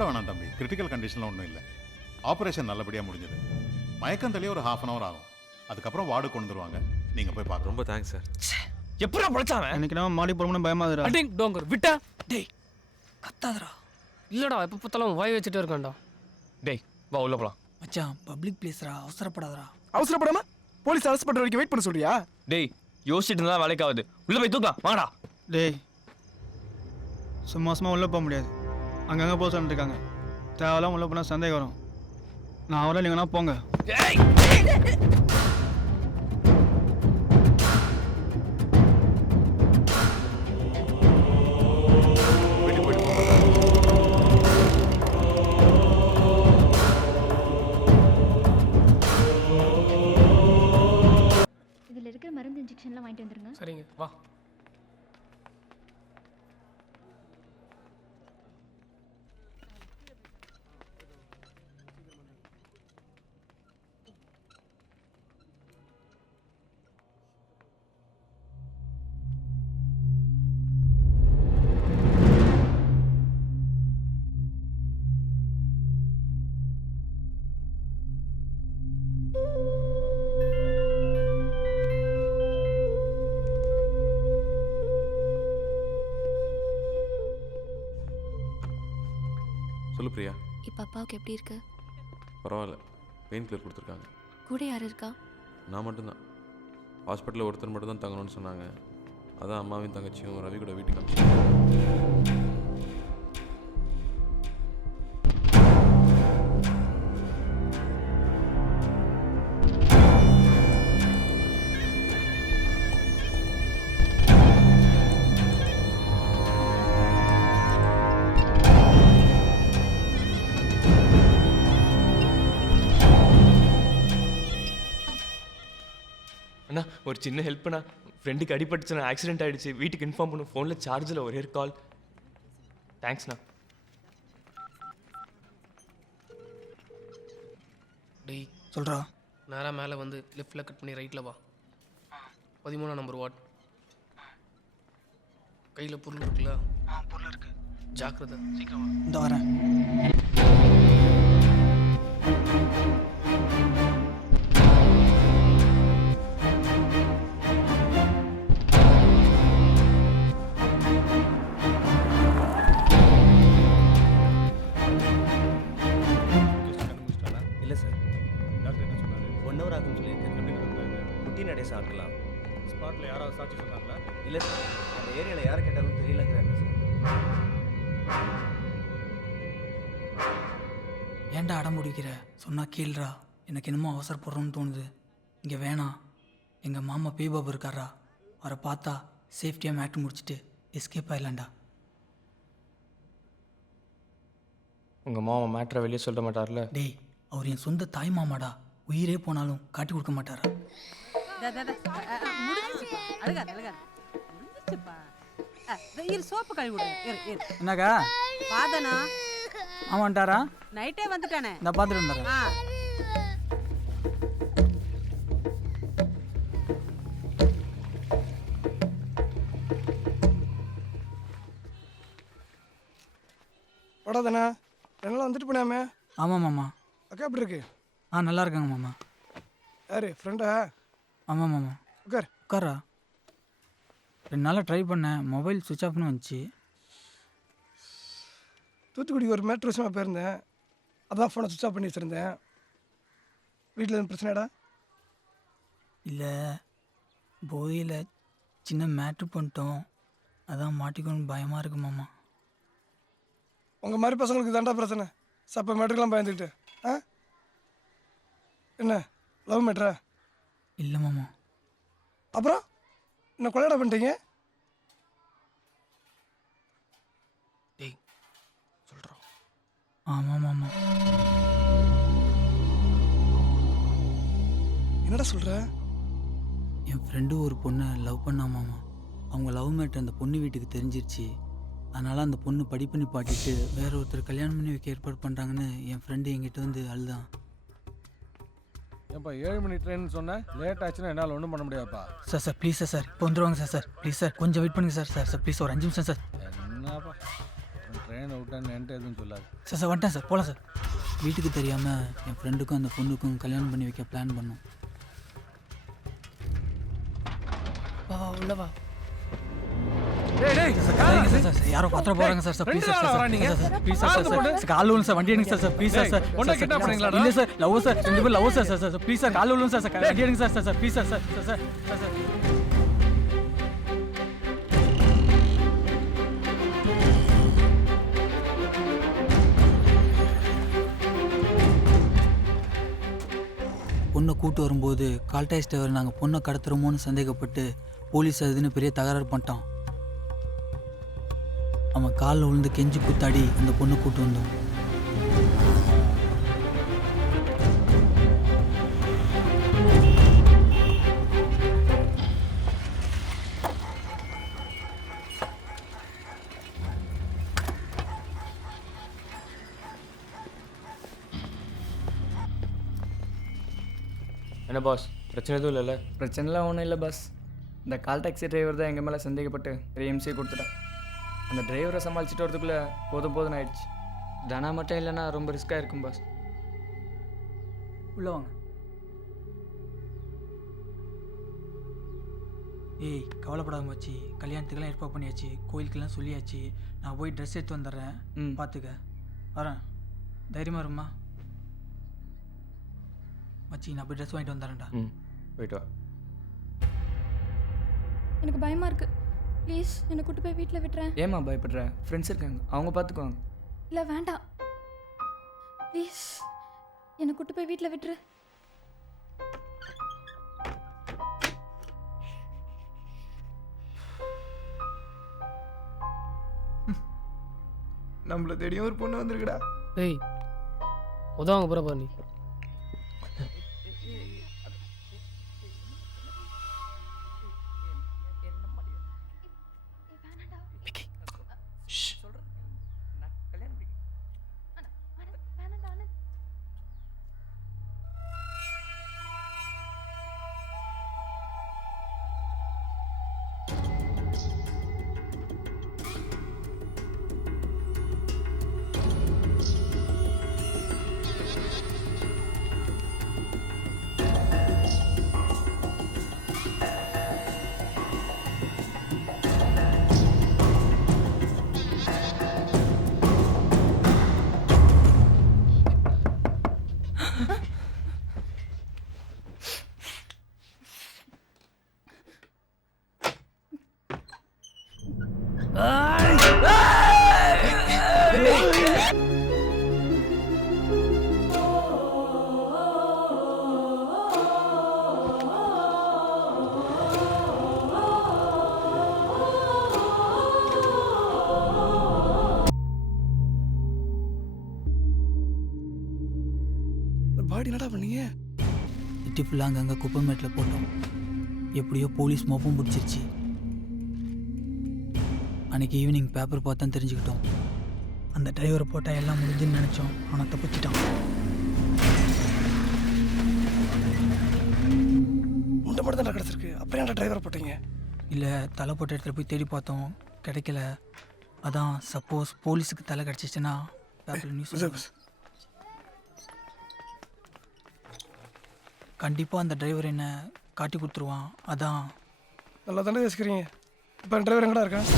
பயப்பட வேணாம் தம்பி, கிரிட்டிக்கல் கண்டிஷனில் ஒன்றும் இல்லை. ஆப்ரேஷன் நல்லபடியாக முடிஞ்சது. மயக்கம் தெளிய ஒரு 1/2 hour ஆகும். அதுக்கப்புறம் வார்டு கொண்டு வந்துருவாங்க. நீங்கள் போய் பார்க்க. ரொம்ப தேங்க்ஸ் சார். எப்படா பழச்சாவ? எனக்கு நான் மாடி போறோம்னு பயமாதுடா. அடிங் டோங்கர் விட்டா. டேய் கத்தாதடா. இல்லடா எப்ப பார்த்தாலும் வாய் வச்சிட்டே இருக்கேன்டா. டேய் வா உள்ள போலாம். மச்சான் பப்ளிக் பிளேஸ்ரா, அவசரப்படாதடா. அவசரப்படாம போலீஸ் அரெஸ்ட் பண்ற வரைக்கும் வெயிட் பண்ண சொல்றியா? டேய் யோசிச்சுட்டு இருந்தா வேலைக்கு ஆகுது. உள்ள போய் தூக்கலாம் வாடா. டேய் சும்மா உள்ள போக முடியாது. அங்கங்க போக சொல்லிருக்காங்க. தேவலாம் உள்ள போனா சந்தேகம் வரும். நான் அவரை நீங்கன்னா போங்க. டேய் இதுல இருக்கிற மருந்து இன்ஜெக்ஷன்லாம் வாங்கிட்டு வந்துருங்க. சரிங்க வா. சொல்லு பிரியா. இப்போ அப்பாவுக்கு எப்படி இருக்கு? பரவாயில்ல, பெயின் கில்லர் கொடுத்துருக்காங்க. கூட யார் இருக்கா? நான் மட்டும்தான். ஹாஸ்பிட்டலில் ஒருத்தர் மட்டும் தான் தங்கணும்னு சொன்னாங்க. அதான் அம்மாவையும் தங்கச்சியும் ரவி கூட வீட்டுக்கு அனுப்பிச்சு. அண்ணா ஒரு சின்ன ஹெல்ப்ண்ணா. ஃப்ரெண்டுக்கு அடிபட்டுச்சுண்ணா, ஆக்சிடென்ட் ஆகிடுச்சு. வீட்டுக்கு இன்ஃபார்ம் பண்ணும். ஃபோனில் சார்ஜில் ஒரே கால். தேங்க்ஸ்ண்ணா. டேய் சொல்கிறா. நேராக மேலே வந்து லெஃப்டில் கட் பண்ணி ரைட்டில் வா. 13 நம்பர் வார்ட். கையில் பொருள் இருக்குல்ல? பொருள் இருக்கு. ஜாக்கிரதை, சீக்கிரம் வா. இந்த வரேன். இல்லை சார், டாக்டர் என்ன சொன்னார்? 1 hour ஆகும்னு சொல்லியிருக்கேன். எப்படி நடந்தாங்க? குட்டி நடேசா இருக்கலாம். ஸ்பாட்டில் யாராவது சாட்சி சொன்னாங்களா? இல்லை சார், அந்த ஏரியாவில் யாரை கேட்டாலும் தெரியலங்கிறாங்க சார். ஏன்டா அடம் முடிக்கிற? சொன்னா கேள்றா. எனக்கு என்னமோ அவசரப்படுறோன்னு தோணுது. இங்கே வேணாம். எங்கள் மாமா பேபாபு இருக்காரா, அவரை பார்த்தா சேஃப்டியாக மேட்ரு முடிச்சுட்டு எஸ்கேப் ஆயிடலாம்டா. உங்கள் மாமா மேட்ரை வெளியே சொல்ல மாட்டார்ல? டேய் அவர் என் சொந்த தாய் மாமாடா. உயிரே போனாலும் காட்டி கொடுக்க மாட்டாரா? என்னக்கா பாதனா ஆமாண்டாரா? நைட்டே வந்துட்டானே. நான் பார்த்துட்டு வந்துடுறேன். படாதானே என்னால் வந்துட்டு போனாமே. ஆமாம் மாமா. அக்கா எப்படி இருக்கு? நல்லா இருக்காங்க மாமா. யாரு ஃப்ரெண்டா? ஆமாம் மாமா. உட்காரா. 2 நாளாக ட்ரை பண்ணேன், மொபைல் சுவிட்ச் ஆஃப்னு வந்துச்சு. தூத்துக்குடிக்கு ஒரு மேட்ரு விஷயமாக போயிருந்தேன். அதான் ஃபோனை சுவிட்ச் ஆஃப் பண்ணி வச்சுருந்தேன். வீட்டில் எதுவும் பிரச்சனைடா? இல்லை, போதையில் சின்ன மேட்ரு பண்ணிட்டோம். அதான் மாட்டிக்கணும்னு பயமாக இருக்கு மாமா. உங்கள் மாதிரி பசங்களுக்கு தாண்டா பிரச்சனை. சப்ப மேட்ருக்கெலாம் பயந்துக்கிட்டு. ஆ என்ன லவ் மேட்ரா? இல்லை மாமா. அப்புறம் என்ன கொலையடா பண்ணிட்டீங்க? டேய் சொல்கிறோம். ஆமாம் மாமா. என்னடா சொல்கிற? என் ஃப்ரெண்டு ஒரு பொண்ணை லவ் பண்ணா மாமா. அவங்க லவ் மேட்ரு அந்த பொண்ணு வீட்டுக்கு தெரிஞ்சிருச்சு. அதனால் அந்த பொண்ணு படிப்பு நிப்பாட்டிட்டு வேற ஒருத்தர் கல்யாணம் பண்ணி வைக்க ஏற்பாடு பண்ணுறாங்கன்னு என் ஃப்ரெண்டு என்கிட்ட வந்து அழுதான். ஏப்பா 7 மணி ட்ரெயின் சொன்னேன், லேட் ஆச்சுன்னா என்னால் ஒன்றும் பண்ண முடியாதுப்பா. சார் ப்ளீஸ் சார் இப்போ வந்துடுவாங்க சார் ப்ளீஸ் சார் கொஞ்சம் வெயிட் பண்ணுங்க சார் ப்ளீஸ் ஒரு 5 நிமிஷம் சார். என்னப்பா ட்ரெயின் விட்டான்னு என்கிட்ட எதுவும் சொல்லாது. சார் சார் வந்துட்டேன் சார், போகலாம் சார். வீட்டுக்கு தெரியாமல் என் ஃப்ரெண்டுக்கும் அந்த பொண்ணுக்கும் கல்யாணம் பண்ணி வைக்க பிளான் பண்ணோம். வா வா உள்ள வா. யாரோ பத்திர போறாங்க sir. Please sir please sir call விழும் சார், வண்டி எடுங்க சார். ப்ளீஸ் சார் இல்லை சார், லவ் சார், 2 பேர் love sir. Please sir call விழும் சார், வண்டி எடுங்க sir. Please sir sir sir sir. பொண்ணை கூட்டு வரும்போது கால்டாக்ஸ் டிரைவர் நாங்கள் பொண்ணை கடத்துறோமோன்னு சந்தேகப்பட்டு போலீஸ் அதுன்னு பெரிய தகராறு பண்ணிட்டான். அவன் காலில் விழுந்து கெஞ்சி குத்தாடி அந்த பொண்ணை கூட்டு வந்தோம். என்ன பாஸ், பிரச்சனை எதுவும் இல்லைல்ல? பிரச்சனைலாம் ஒன்றும் இல்லை பாஸ். இந்த கால் டாக்ஸி டிரைவர் தான் எங்கள் மேலே சந்தேகப்பட்டு பெரிய எம்சியை கொடுத்துட்டான். அந்த டிரைவரை சமாளிச்சுட்டு வரதுக்குள்ளே போதும் ஆயிடுச்சு. தனா மட்டும் இல்லைன்னா ரொம்ப ரிஸ்க்காக இருக்கும் பாஸ். உள்ளே வாங்க. ஏய் கவலைப்படாத மச்சி, கல்யாணத்துக்கெல்லாம் ஏற்பாடு பண்ணியாச்சு, கோயிலுக்கெல்லாம் சொல்லியாச்சு. நான் போய் ட்ரெஸ் எடுத்து வந்துடுறேன், பார்த்துக்க. வரேன், தைரியமாக இருமா மச்சி. நான் போய் ட்ரெஸ் வாங்கிட்டு வந்துடுறேன்டா. போயிட்டு வா. எனக்கு பயமா இருக்கு, ப்ளீஸ் என்னை கூட்டு போய் வீட்டில் விட்டுறேன். ஏமா பயப்படுற? ஃப்ரெண்ட்ஸ் இருக்காங்க, அவங்க பார்த்துக்குவாங்க. இல்லை வேண்டாம், ப்ளீஸ் என்னை கூட்டு போய் வீட்டில் விட்டுரு. நம்மள தேடியும் ஒரு பொண்ணு வந்திருக்குடா. டேய் உதவாங்க போகிறப்பா நீ. பாடி என்னடா பண்ணீங்க? இட்டி ஃபுல்லாக அங்கங்கே குப்பைமேட்டில் போட்டோம். எப்படியோ போலீஸ் மோப்பம் பிடிச்சிருச்சு. அன்றைக்கி ஈவினிங் பேப்பர் பார்த்து தான் தெரிஞ்சுக்கிட்டோம். அந்த டிரைவரை போட்டால் எல்லாம் முடிஞ்சுன்னு நினச்சோம், ஆனால் தப்பிச்சிட்டான். முண்டை மட்டும் தான் கிடச்சிருக்கு, அப்புறம் ஏன்டா டிரைவரை போட்டீங்க? இல்லை, தலை போட்ட இடத்துல போய் தேடி பார்த்தோம், கிடைக்கல. அதான் சப்போஸ் போலீஸுக்கு தலை கிடச்சிச்சுன்னா பேப்பரில் நியூஸ். கண்டிப்பாக அந்த டிரைவர் என்ன காட்டி கொடுத்துருவான். அதான் நல்லா தானே யோசிக்கிறீங்க. இப்போ டிரைவர் எங்கடா இருக்கேன்?